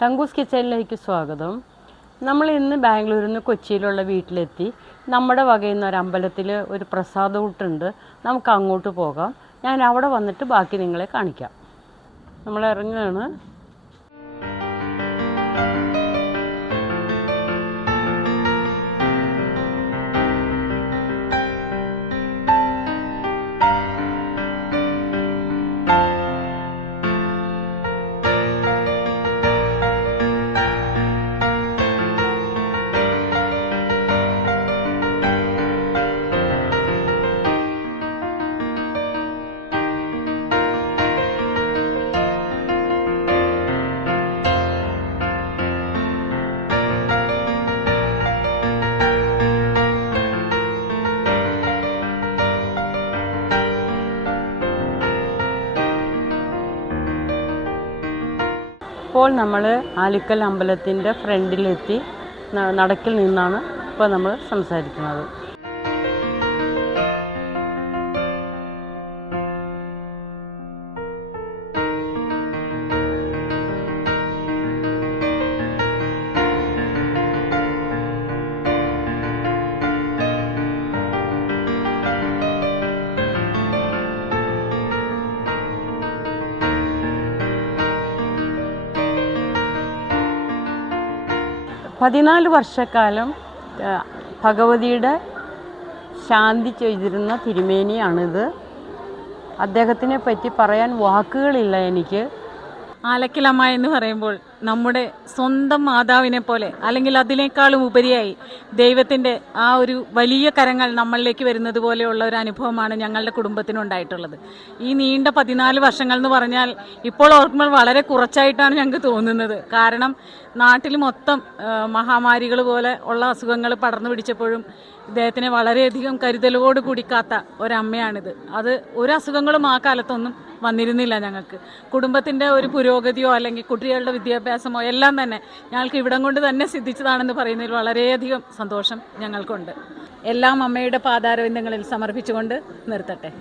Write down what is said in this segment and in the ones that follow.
ടങ്കൂസ് കിച്ചണിലേക്ക് സ്വാഗതം. നമ്മൾ ഇന്ന് ബാംഗ്ലൂരിൽ നിന്ന് കൊച്ചിയിലുള്ള വീട്ടിലെത്തി. നമ്മുടെ വകയിൽ നിന്ന് ഒരു അമ്പലത്തിൽ ഒരു പ്രസാദ ഊട്ടുണ്ട്. നമുക്ക് അങ്ങോട്ട് പോകാം. ഞാൻ അവിടെ വന്നിട്ട് ബാക്കി നിങ്ങളെ കാണിക്കാം. നമ്മൾ ഇറങ്ങുകയാണ്. ഇപ്പോൾ നമ്മൾ ആലിക്കൽ അമ്പലത്തിൻ്റെ ഫ്രണ്ടിലെത്തി. നടക്കിൽ നിന്നാണ് ഇപ്പോൾ നമ്മൾ സംസാരിക്കുന്നത്. പതിനാല് വർഷക്കാലം ഭഗവതിയുടെ ശാന്തി ചെയ്തിരുന്ന തിരുമേനിയാണിത്. അദ്ദേഹത്തിനെ പറ്റി പറയാൻ വാക്കുകളില്ല എനിക്ക്. ആലക്കലമ്മ എന്ന് പറയുമ്പോൾ നമ്മുടെ സ്വന്തം മാതാവിനെ പോലെ, അല്ലെങ്കിൽ അതിനേക്കാളും ഉപരിയായി ദൈവത്തിൻ്റെ ആ ഒരു വലിയ കരങ്ങൾ നമ്മളിലേക്ക് വരുന്നത് പോലെയുള്ള ഒരു അനുഭവമാണ് ഞങ്ങളുടെ കുടുംബത്തിനുണ്ടായിട്ടുള്ളത്. ഈ നീണ്ട 14 വർഷങ്ങൾ എന്ന് പറഞ്ഞാൽ ഇപ്പോൾ ഓർക്കുമ്പോൾ വളരെ കുറച്ചായിട്ടാണ് ഞങ്ങൾക്ക് തോന്നുന്നത്. കാരണം നാട്ടിൽ മൊത്തം മഹാമാരികൾ പോലെ ഉള്ള അസുഖങ്ങൾ പടർന്നു പിടിച്ചപ്പോഴും ഇദ്ദേഹത്തിനെ വളരെയധികം കരുതലോട് കൂടി കാത്ത ഒരമ്മയാണിത്. അത് ഒരു അസുഖങ്ങളും ആ കാലത്തൊന്നും വന്നിരുന്നില്ല. ഞങ്ങൾക്ക് കുടുംബത്തിൻ്റെ ഒരു പുരോഗതിയോ അല്ലെങ്കിൽ കുട്ടികളുടെ വിദ്യാഭ്യാസമോ എല്ലാം തന്നെ ഞങ്ങൾക്ക് ഇവിടം കൊണ്ട് തന്നെ സിദ്ധിച്ചതാണെന്ന് പറയുന്നതിൽ വളരെയധികം സന്തോഷം ഞങ്ങൾക്കുണ്ട്. എല്ലാം അമ്മയുടെ പാതാരവിന്ദങ്ങളിൽ സമർപ്പിച്ചുകൊണ്ട് നിർത്തട്ടെ.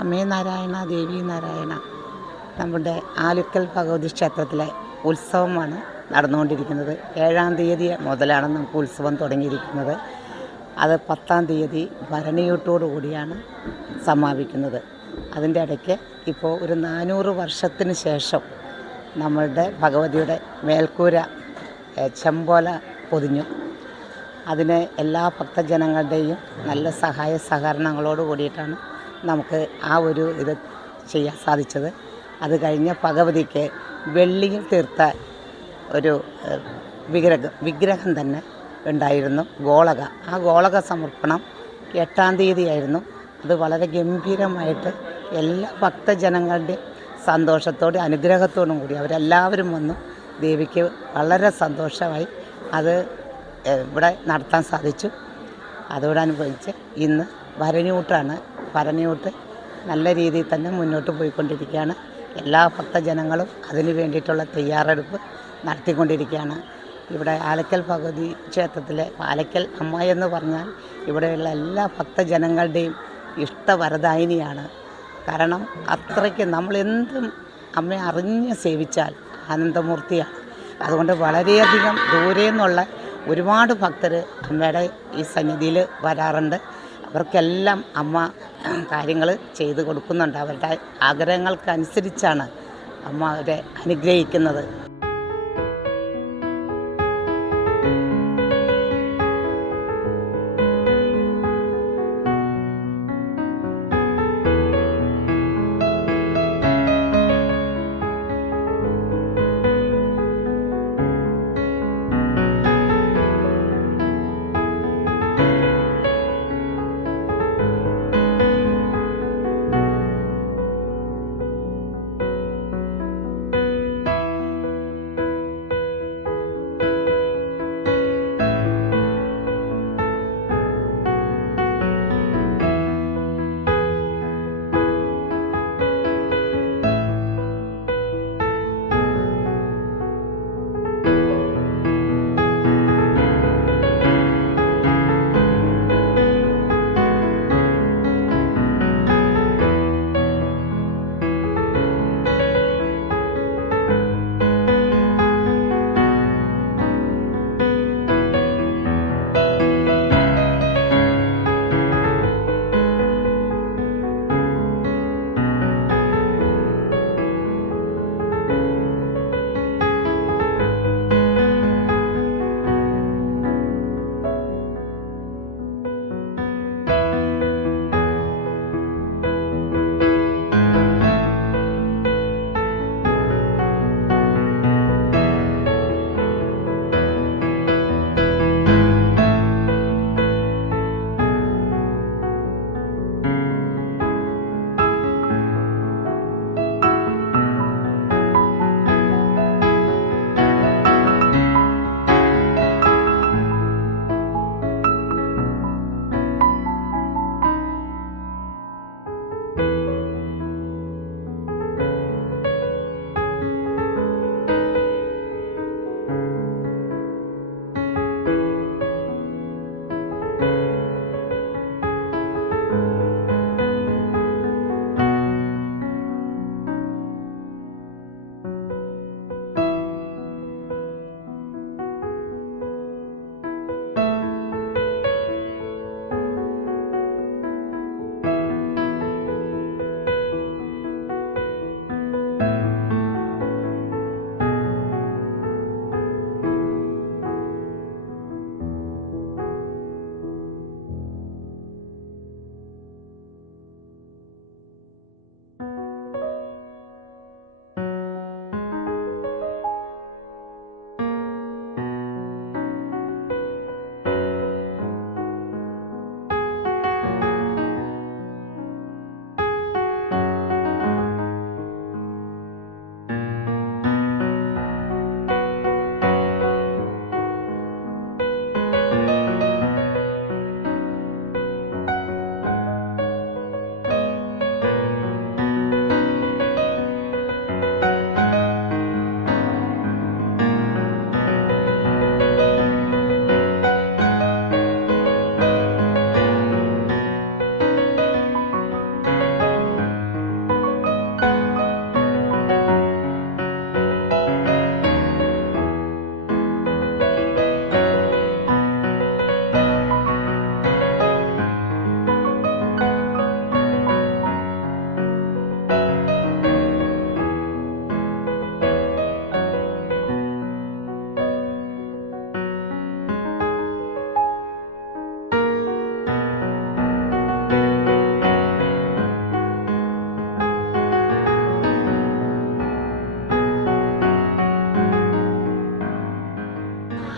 അമ്മേ നാരായണ, ദേവി നാരായണ. നമ്മുടെ ആലുക്കൽ ഭഗവതി ക്ഷേത്രത്തിലെ ഉത്സവമാണ് നടന്നുകൊണ്ടിരിക്കുന്നത്. 7-ാം തീയതി മുതലാണ് നമുക്ക് ഉത്സവം തുടങ്ങിയിരിക്കുന്നത്. അത് 10-ാം തീയതി ഭരണിയൂട്ടോടു കൂടിയാണ് സമാപിക്കുന്നത്. അതിൻ്റെ ഇടയ്ക്ക് ഇപ്പോൾ ഒരു 400 വർഷത്തിന് ശേഷം നമ്മളുടെ ഭഗവതിയുടെ മേൽക്കൂര ചെമ്പോല പൊതിഞ്ഞു. അതിന് എല്ലാ ഭക്തജനങ്ങളുടെയും നല്ല സഹായ സഹകരണങ്ങളോട് കൂടിയിട്ടാണ് നമുക്ക് ആ ഒരു ഇത് ചെയ്യാൻ സാധിച്ചത്. അത് കഴിഞ്ഞ് ഭഗവതിക്ക് വെള്ളിയിൽ തീർത്ത ഒരു വിഗ്രഹം തന്നെ ഉണ്ടായിരുന്നു, ഗോളക. ആ ഗോളക സമർപ്പണം 8-ാം തീയതിയായിരുന്നു. അത് വളരെ ഗംഭീരമായിട്ട് എല്ലാ ഭക്തജനങ്ങളുടെയും സന്തോഷത്തോടെ അനുഗ്രഹത്തോടും കൂടി അവരെല്ലാവരും വന്നു. ദേവിക്ക് വളരെ സന്തോഷമായി അത് ഇവിടെ നടത്താൻ സാധിച്ചു. അതോടനുബന്ധിച്ച് ഇന്ന് ഭരണിയൂട്ടാണ്. ഭരണിയൂട്ട് നല്ല രീതിയിൽ തന്നെ മുന്നോട്ട് പോയിക്കൊണ്ടിരിക്കുകയാണ്. എല്ലാ ഭക്തജനങ്ങളും അതിന് വേണ്ടിയിട്ടുള്ള തയ്യാറെടുപ്പ് നടത്തിക്കൊണ്ടിരിക്കുകയാണ്. ഇവിടെ ആലക്കൽ ഭഗവതി ക്ഷേത്രത്തിലെ ആലക്കൽ അമ്മ എന്ന് പറഞ്ഞാൽ ഇവിടെയുള്ള എല്ലാ ഭക്തജനങ്ങളുടെയും ഇഷ്ടവരദായിനിയാണ്. കാരണം അത്രയ്ക്ക് നമ്മളെന്തും അമ്മയെ അറിഞ്ഞ് സേവിച്ചാൽ ആനന്ദമൂർത്തിയാണ്. അതുകൊണ്ട് വളരെയധികം ദൂരെ നിന്നുള്ള ഒരുപാട് ഭക്തർ അമ്മയുടെ ഈ സന്നിധിയിൽ വരാറുണ്ട്. അവർക്കെല്ലാം അമ്മ കാര്യങ്ങൾ ചെയ്തു കൊടുക്കുന്നുണ്ട്. അവരുടെ ആഗ്രഹങ്ങൾക്കനുസരിച്ചാണ് അമ്മ അവരെ അനുഗ്രഹിക്കുന്നത്.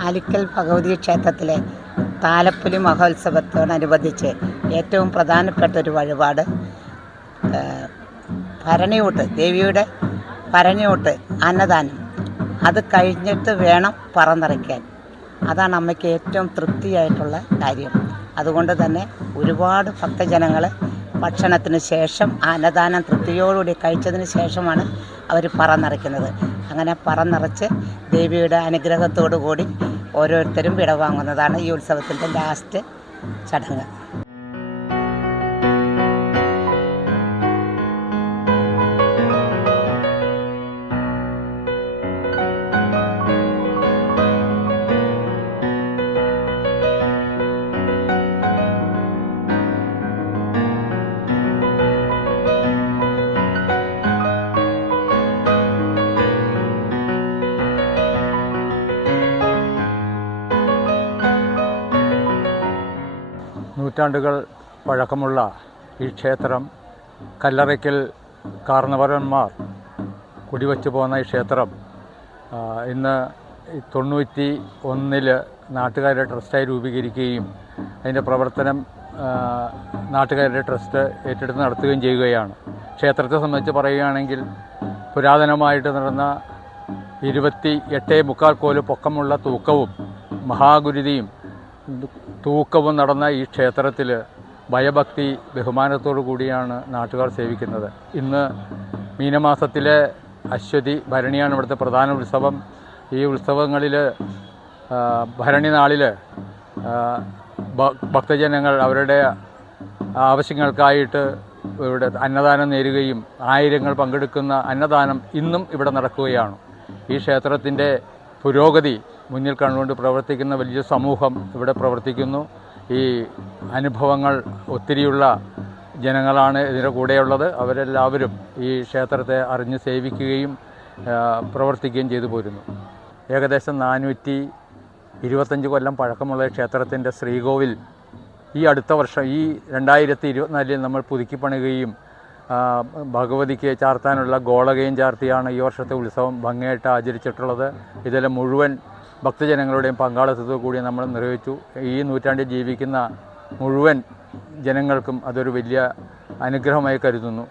ആലിക്കൽ ഭഗവതി ക്ഷേത്രത്തിലെ താലപ്പൊലി മഹോത്സവത്തോടനുബന്ധിച്ച് ഏറ്റവും പ്രധാനപ്പെട്ട ഒരു വഴിപാട് ഭരണിയൂട്ട്, ദേവിയുടെ ഭരണിയൂട്ട് അന്നദാനം. അത് കഴിഞ്ഞിട്ട് വേണം പറ നിറയ്ക്കാൻ. അതാണ് അമ്മയ്ക്ക് ഏറ്റവും തൃപ്തിയായിട്ടുള്ള കാര്യം. അതുകൊണ്ട് തന്നെ ഒരുപാട് ഭക്തജനങ്ങൾ ഭക്ഷണത്തിന് ശേഷം അന്നദാനം തൃപ്തിയോടുകൂടി കഴിച്ചതിന് ശേഷമാണ് അവർ പറ നിറയ്ക്കുന്നത്. അങ്ങനെ പറ നിറച്ച് ദേവിയുടെ അനുഗ്രഹത്തോടു കൂടി ഓരോരുത്തരും വിടവാങ്ങുന്നതാണ് ഈ ഉത്സവത്തിൻ്റെ ലാസ്റ്റ് ചടങ്ങ്. നൂറ്റാണ്ടുകൾ പഴക്കമുള്ള ഈ ക്ഷേത്രം, കല്ലറയ്ക്കൽ കാർന്നവരന്മാർ കുടിവച്ചു പോന്ന ഈ ക്ഷേത്രം ഇന്ന് 91 നാട്ടുകാരുടെ ട്രസ്റ്റായി രൂപീകരിക്കുകയും അതിൻ്റെ പ്രവർത്തനം നാട്ടുകാരുടെ ട്രസ്റ്റ് ഏറ്റെടുത്ത് നടത്തുകയും ചെയ്യുകയാണ്. ക്ഷേത്രത്തെ സംബന്ധിച്ച് പറയുകയാണെങ്കിൽ പുരാതനമായിട്ട് നടന്ന 28.25 കോല് പൊക്കമുള്ള തൂക്കവും മഹാഗുരുതിയും തൂക്കവും നടന്ന ഈ ക്ഷേത്രത്തിൽ ഭയഭക്തി ബഹുമാനത്തോടു കൂടിയാണ് നാട്ടുകാർ സേവിക്കുന്നത്. ഇന്ന് മീനമാസത്തിലെ അശ്വതി ഭരണിയാണ് ഇവിടുത്തെ പ്രധാന ഉത്സവം. ഈ ഉത്സവങ്ങളിൽ ഭരണി നാളിൽ ഭക്തജനങ്ങൾ അവരുടെ ആവശ്യങ്ങൾക്കായിട്ട് ഇവിടെ അന്നദാനം നേരുകയും ആയിരങ്ങൾ പങ്കെടുക്കുന്ന അന്നദാനം ഇന്നും ഇവിടെ നടക്കുകയാണ്. ഈ ക്ഷേത്രത്തിൻ്റെ പുരോഗതി മുന്നിൽ കണ്ടുകൊണ്ട് പ്രവർത്തിക്കുന്ന വലിയ സമൂഹം ഇവിടെ പ്രവർത്തിക്കുന്നു. ഈ അനുഭവങ്ങൾ ഒത്തിരിയുള്ള ജനങ്ങളാണ് ഇതിൻ്റെ കൂടെയുള്ളത്. അവരെല്ലാവരും ഈ ക്ഷേത്രത്തെ അറിഞ്ഞ് സേവിക്കുകയും പ്രവർത്തിക്കുകയും ചെയ്തു പോരുന്നു. ഏകദേശം 425 കൊല്ലം പഴക്കമുള്ള ക്ഷേത്രത്തിൻ്റെ ശ്രീകോവിൽ ഈ അടുത്ത വർഷം ഈ 2024 നമ്മൾ പുതുക്കിപ്പണിയുകയും ഭഗവതിക്ക് ചാർത്താനുള്ള ഗോളകയും ചാർത്തിയാണ് ഈ വർഷത്തെ ഉത്സവം ഭംഗിയായിട്ട് ആചരിച്ചിട്ടുള്ളത്. ഇതിലെ മുഴുവൻ ഭക്തജനങ്ങളുടെയും പങ്കാളിത്തത്തോടു കൂടി നമ്മൾ നിർവഹിച്ചു. ഈ നൂറ്റാണ്ടിൽ ജീവിക്കുന്ന മുഴുവൻ ജനങ്ങൾക്കും അതൊരു വലിയ അനുഗ്രഹമായി കരുതുന്നു.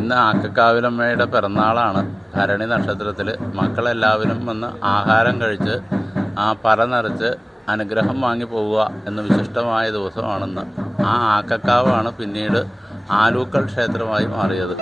ഇന്ന് ആക്കക്കാവിലമ്മയുടെ പിറന്നാളാണ്. ഭരണി നക്ഷത്രത്തിൽ മക്കളെല്ലാവരും വന്ന് ആഹാരം കഴിച്ച് പറ നിറച്ച് അനുഗ്രഹം വാങ്ങി പോവുക എന്ന വിശിഷ്ടമായ ദിവസമാണെന്ന്. ആ ആക്കക്കാവാണ് പിന്നീട് ആലൂക്കൽ ക്ഷേത്രമായി മാറിയത്.